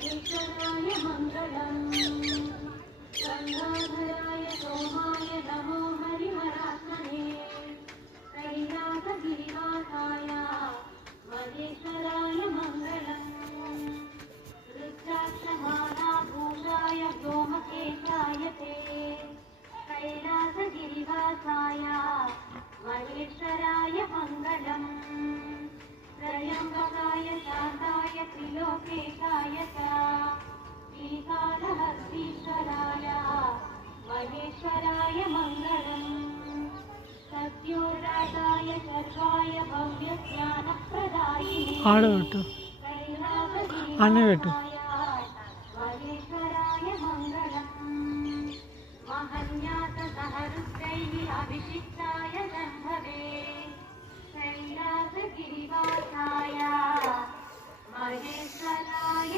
महेश्वराय मङ्गलम् गङ्गाधराय सोमाय नमो हरिहरात्मने कैलासगिरिवासाय महेश्वराय मङ्गलम् रुद्राक्षमालाभूषाय व्योमकेशाय ते कैलासगिरिवासाय महेश्वराय मङ्गलम् त्र्यम्बकाय शान्ताय त्रिलोकेशाय च श्रीकालहस्तीश्वराय महेश्वराय मङ्गलम् सत्योदाताय सर्वाय भव्यज्ञानप्रदायिने कैलासगिरिवासाय महेश्वराय मङ्गलम् महन्याससहरुद्रैः अभिषिक्ताय शम्भवे कैलासगिरिवासाय महेश्वराय